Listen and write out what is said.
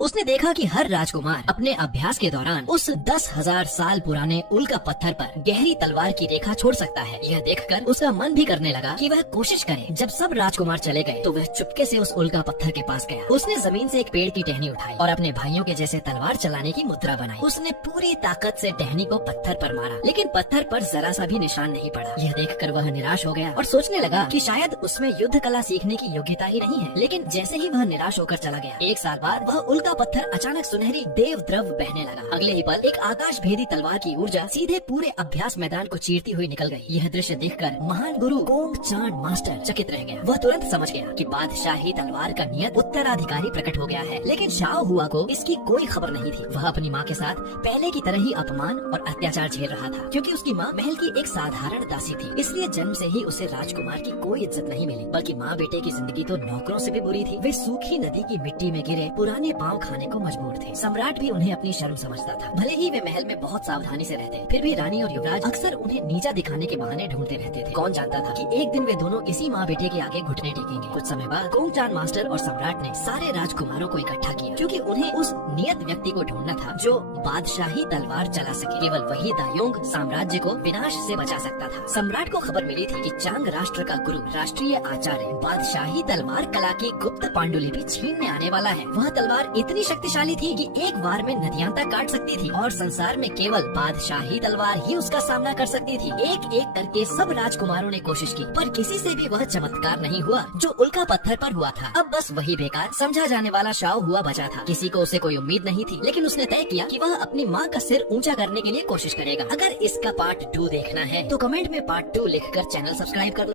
उसने देखा कि हर राजकुमार अपने अभ्यास के दौरान उस 10,000 साल पुराने उल्का पत्थर पर गहरी तलवार की रेखा छोड़ सकता है। यह देखकर उसका मन भी करने लगा कि वह कोशिश करे। जब सब राजकुमार चले गए तो वह चुपके से उस उल्का पत्थर के पास गया। उसने जमीन से एक पेड़ की टहनी उठाई और अपने भाइयों के जैसे तलवार चलाने की मुद्रा बनाई। उसने पूरी ताकत से टहनी को पत्थर पर मारा, लेकिन पत्थर पर जरा सा भी निशान नहीं पड़ा। यह देखकर वह निराश हो गया और सोचने लगा कि शायद उसमें युद्ध कला सीखने की योग्यता ही नहीं है। लेकिन जैसे ही वह निराश होकर चला गया, 1 साल बाद वह उल्का पत्थर अचानक सुनहरी देव द्रव बहने लगा। अगले ही पल एक आकाश भेदी तलवार की ऊर्जा सीधे पूरे अभ्यास मैदान को चीरती हुई निकल गई। यह दृश्य देखकर महान गुरु गोंग चांद मास्टर चकित रह गया। वह तुरंत समझ गया कि बादशाही तलवार का नियत उत्तराधिकारी प्रकट हो गया है। लेकिन शाओ हुआ को इसकी कोई खबर नहीं थी। वह अपनी माँ के साथ पहले की तरह ही अपमान और अत्याचार झेल रहा था, क्योंकि उसकी माँ महल की एक साधारण दासी थी। इसलिए जन्म से ही उसे राजकुमार की कोई इज्जत नहीं मिली, बल्कि माँ बेटे की जिंदगी तो नौकरों से भी बुरी थी। वे सूखी नदी की मिट्टी में गिरे पुराने पाँव खाने को मजबूर थे। सम्राट भी उन्हें अपनी शर्म समझता था। भले ही वे महल में बहुत सावधानी से रहते, फिर भी रानी और युवराज अक्सर उन्हें नीचा दिखाने के बहाने ढूंढते रहते थे। कौन जानता था कि एक दिन वे दोनों इसी माँ बेटे के आगे घुटने टेकेंगे। कुछ समय बाद गोंग चांद मास्टर और सम्राट ने सारे राजकुमारों को इकट्ठा किया, क्योंकि उन्हें उस नियत व्यक्ति को ढूंढना था जो बादशाही तलवार चला सके। केवल वही दायोंग साम्राज्य को विनाश से बचा सकता था। सम्राट को खबर मिली थी कि चांग राष्ट्र का गुरु राष्ट्रीय आचार्य बादशाही तलवार कला की गुप्त पांडुलिपि छीनने आने वाला है। वह तलवार इतनी शक्तिशाली थी कि एक बार में नदियां तक काट सकती थी और संसार में केवल बादशाही तलवार ही उसका सामना कर सकती थी। एक एक करके सब राजकुमारों ने कोशिश की, पर किसी से भी वह चमत्कार नहीं हुआ जो उल्का पत्थर पर हुआ था। अब बस वही बेकार समझा जाने वाला शाओ हुआ बचा था। किसी को उसे कोई उम्मीद नहीं थी, लेकिन उसने तय किया कि वह अपनी माँ का सिर ऊंचा करने के लिए कोशिश करेगा। अगर इसका पार्ट 2 देखना है तो कमेंट में पार्ट 2 लिखकर चैनल सब्सक्राइब कर दो।